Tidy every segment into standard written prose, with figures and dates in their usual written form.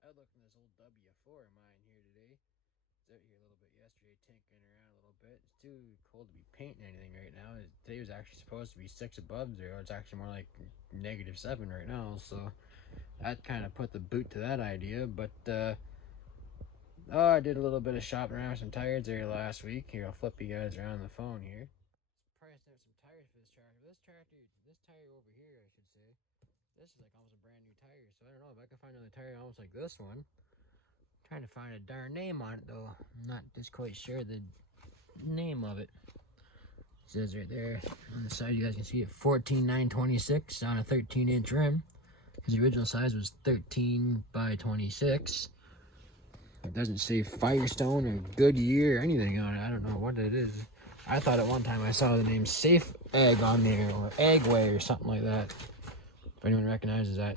I looked in this old W4 of mine here today. It's out here a little bit yesterday, tinkering around a little bit. It's too cold to be painting anything right now. Today was actually supposed to be 6 above 0. It's actually more like -7 right now. So that kind of put the boot to that idea. But I did a little bit of shopping around with some tires there last week. Here, I'll flip you guys around the phone here. Priced out some tires for this tractor. This tire over here, I should say. This is like almost a brand new tire. So I don't know if I can find another tire almost like this one. Trying to find a darn name on it though. I'm not just quite sure the name of it. It says right there on the side, you guys can see it, 14.926 on a 13-inch rim. Because the original size was 13 by 26. It doesn't say Firestone or Goodyear or anything on it. I don't know what it is. I thought at one time I saw the name Safe Egg on there, or Eggway or something like that. If anyone recognizes that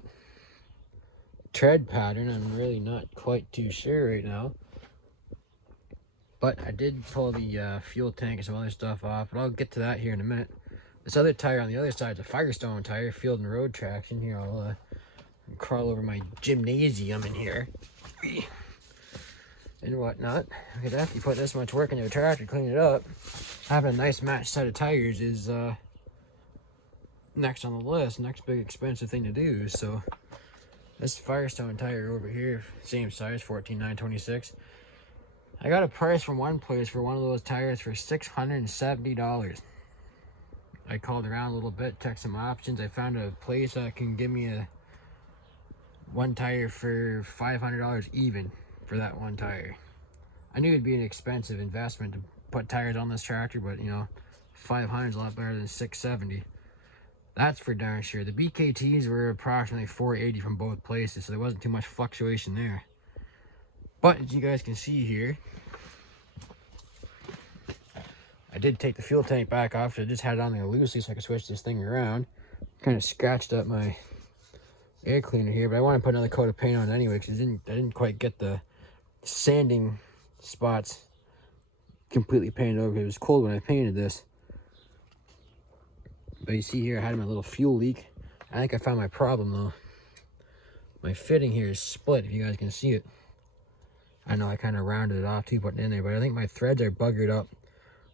tread pattern, I'm really not quite too sure right now. But I did pull the fuel tank and some other stuff off, but I'll get to that here in a minute. This other tire on the other side is a Firestone tire, field and road traction. Here, I'll crawl over my gymnasium in here and whatnot. Because after you put this much work into a tractor, clean it up, having a nice matched set of tires is next on the list, next big expensive thing to do. So this Firestone tire over here, same size, 14.926. I got a price from one place for one of those tires for $670. I called around a little bit, checked some options. I found a place that can give me one tire for $500 even for that one tire. I knew it'd be an expensive investment to put tires on this tractor, but you know, 500 is a lot better than 670. That's for darn sure. The BKTs were approximately 480 from both places, so there wasn't too much fluctuation there. But as you guys can see here, I did take the fuel tank back off, so I just had it on there loosely so I could switch this thing around. Kind of scratched up my air cleaner here, but I want to put another coat of paint on it anyway, because I didn't quite get the sanding spots completely painted over. It was cold when I painted this. But you see here, I had my little fuel leak. I think I found my problem though. My fitting here is split, if you guys can see it. I know I kind of rounded it off too, putting it in there, but I think my threads are buggered up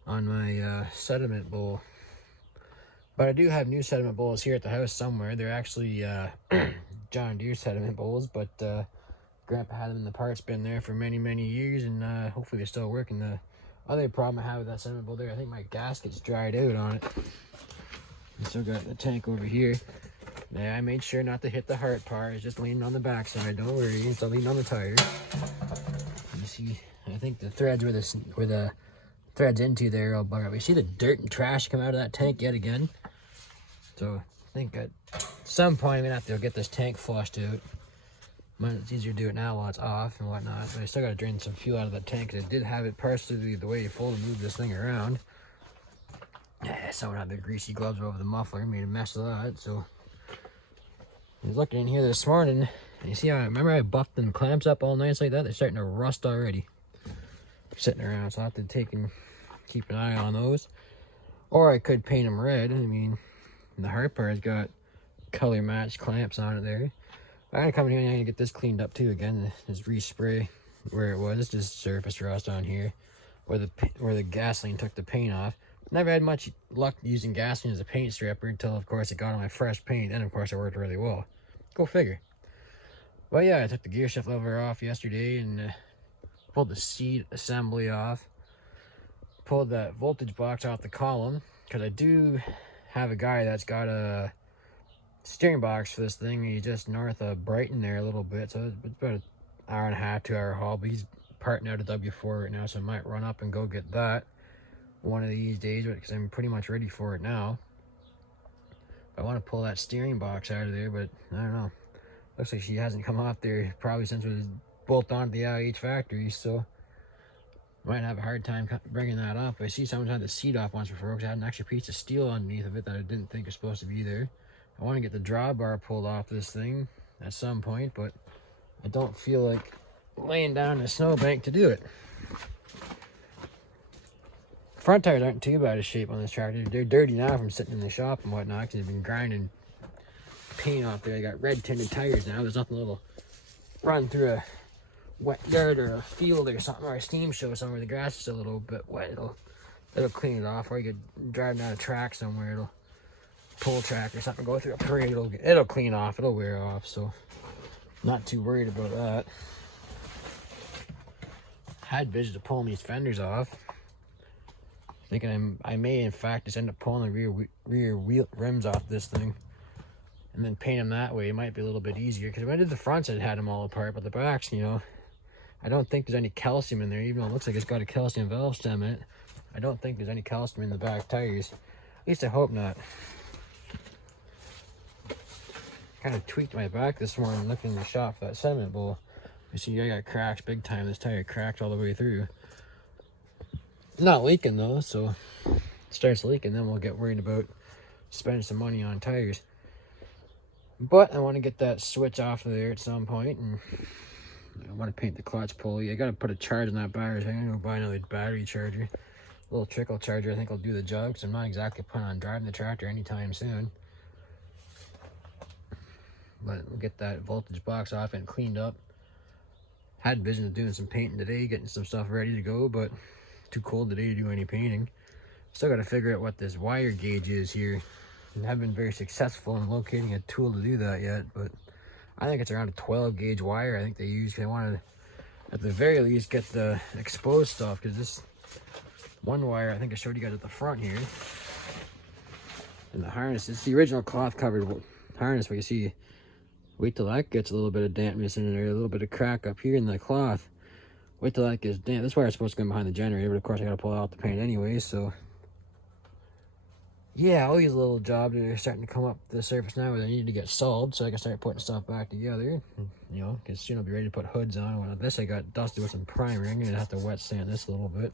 on my sediment bowl. But I do have new sediment bowls here at the house somewhere. They're actually John Deere sediment bowls, but Grandpa had them in the parts bin there for many, many years, and hopefully they're still working. The other problem I have with that sediment bowl there, I think my gasket's dried out on it. I still got the tank over here. Yeah, I made sure not to hit the hard part. It's just leaning on the backside. Don't worry, it's leaning on the tire. You see, I think the threads where the threads into there all bugger up. You see the dirt and trash come out of that tank yet again. So I think at some point I'm gonna have to get this tank flushed out. It's easier to do it now while it's off and whatnot. But I still gotta drain some fuel out of that tank because I did have it partially the way you fold and move this thing around. Yeah, someone had their greasy gloves over the muffler, made a mess of that. So I was looking in here this morning, and you see how, remember I buffed them clamps up all nice like that? They're starting to rust already. Sitting around, so I'll have to keep an eye on those. Or I could paint them red. I mean, the hard part has got color matched clamps on it there. I'm gonna come in here and I'm gonna get this cleaned up too again. Just respray where it was. It's just surface rust on here, where the gasoline took the paint off. Never had much luck using gasoline as a paint stripper until, of course, it got on my fresh paint. Then, of course, it worked really well. Go figure. Well, yeah, I took the gear shift lever off yesterday and pulled the seat assembly off. Pulled that voltage box off the column, because I do have a guy that's got a steering box for this thing. He's just north of Brighton there a little bit, so it's about an hour and a half, 2 hour haul, but he's parting out a W4 right now, so I might run up and go get that one of these days, because I'm pretty much ready for it now. I want to pull that steering box out of there, but I don't know. Looks like she hasn't come off there probably since it was bolted onto the IH factory, so I might have a hard time bringing that up. I see someone's had the seat off once before because I had an extra piece of steel underneath of it that I didn't think was supposed to be there. I want to get the drawbar pulled off this thing at some point, but I don't feel like laying down in a snowbank to do it. Front tires aren't too bad of shape on this tractor. They're dirty now from sitting in the shop and whatnot because they've been grinding paint off there. I got red tinted tires now. There's nothing little run through a wet yard or a field or something, or a steam show somewhere, the grass is a little bit wet, it'll clean it off. Or you could drive down a track somewhere, it'll pull track or something, go through a parade, it'll clean off, it'll wear off. So not too worried about that. Had vision of pulling these fenders off. Thinking I may in fact just end up pulling the rear wheel rims off this thing and then paint them that way. It might be a little bit easier, because when I did the fronts, it had them all apart, but the backs, you know, I don't think there's any calcium in there, even though it looks like it's got a calcium valve stem in it. I don't think there's any calcium in the back tires. At least I hope not. Kind of tweaked my back this morning looking in the shop for that sediment bowl. You see, I got cracks big time. This tire cracked all the way through. Not leaking though, so if it starts leaking, then we'll get worried about spending some money on tires. But I want to get that switch off of there at some point, and I want to paint the clutch pulley. I got to put a charge on that battery, so I'm going to go buy another battery charger. A little trickle charger I think will do the job, because I'm not exactly planning on driving the tractor anytime soon. But we'll get that voltage box off and cleaned up. Had vision of doing some painting today, getting some stuff ready to go, but too cold today to do any painting. Still got to figure out what this wire gauge is here. I haven't been very successful in locating a tool to do that yet, but I think it's around a 12 gauge wire I think they use, because I wanted to, at the very least, get the exposed stuff, because this one wire I think I showed you guys at the front here, and the harness, it's the original cloth covered harness, but you see, wait till that gets a little bit of dampness in there, a little bit of crack up here in the cloth. Wait till that gets damp. This wire is supposed to go behind the generator, but of course I gotta pull out the paint anyway, so yeah, all these little jobs are starting to come up to the surface now where they need to get solved, so I can start putting stuff back together. You know, because soon I'll be ready to put hoods on. This I got dusted with some primer. I'm gonna have to wet sand this a little bit.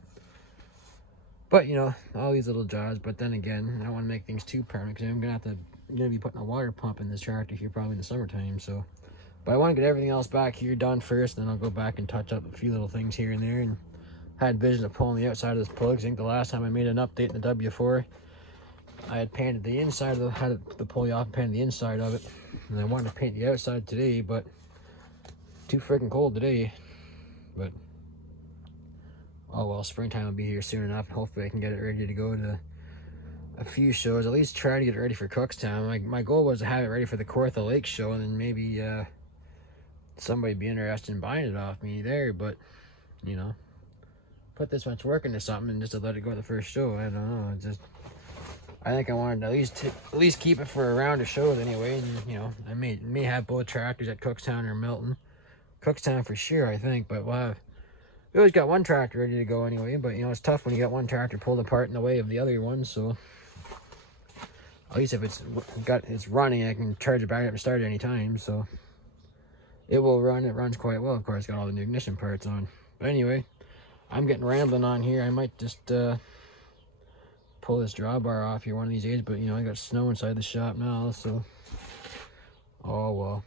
But you know, all these little jobs. But then again, I don't want to make things too permanent, because I'm gonna be putting a water pump in this tractor here probably in the summertime. So, but I want to get everything else back here done first, then I'll go back and touch up a few little things here and there. And had vision of pulling the outside of this plug. I think the last time I made an update in the W4, I had painted the inside of had the pulley off and painted the inside of it, and I wanted to paint the outside today, but too freaking cold today. But oh well, springtime will be here soon enough. Hopefully I can get it ready to go to a few shows, at least try to get it ready for Cookstown. My goal was to have it ready for the Kawartha Lake show, and then maybe somebody be interested in buying it off me there. But you know, put this much work into something and just to let it go to the first show, I don't know. It's just, I think I wanted to at least keep it for a round of shows anyway. And you know, I may have both tractors at Cookstown or Milton. Cookstown for sure, I think. But we always got one tractor ready to go anyway. But you know, it's tough when you got one tractor pulled apart in the way of the other one. So at least if it's running, I can charge it back up and start it anytime. So it will run. It runs quite well. Of course, got all the new ignition parts on. But anyway, I'm getting rambling on here. I might just pull this drawbar off here one of these days, but you know, I got snow inside the shop now, so oh well.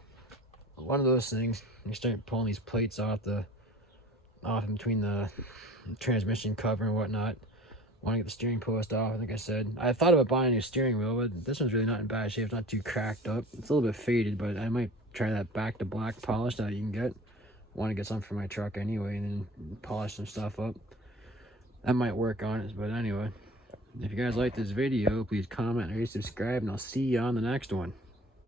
One of those things. You start pulling these plates off in between the transmission cover and whatnot. Want to get the steering post off. I think I said I thought about buying a new steering wheel, but this one's really not in bad shape. It's not too cracked up. It's a little bit faded, but I might try that back to black polish that you can get. Want to get some for my truck anyway, and then polish some stuff up. That might work on it, but anyway. If you guys like this video, please comment, rate, subscribe, and I'll see you on the next one.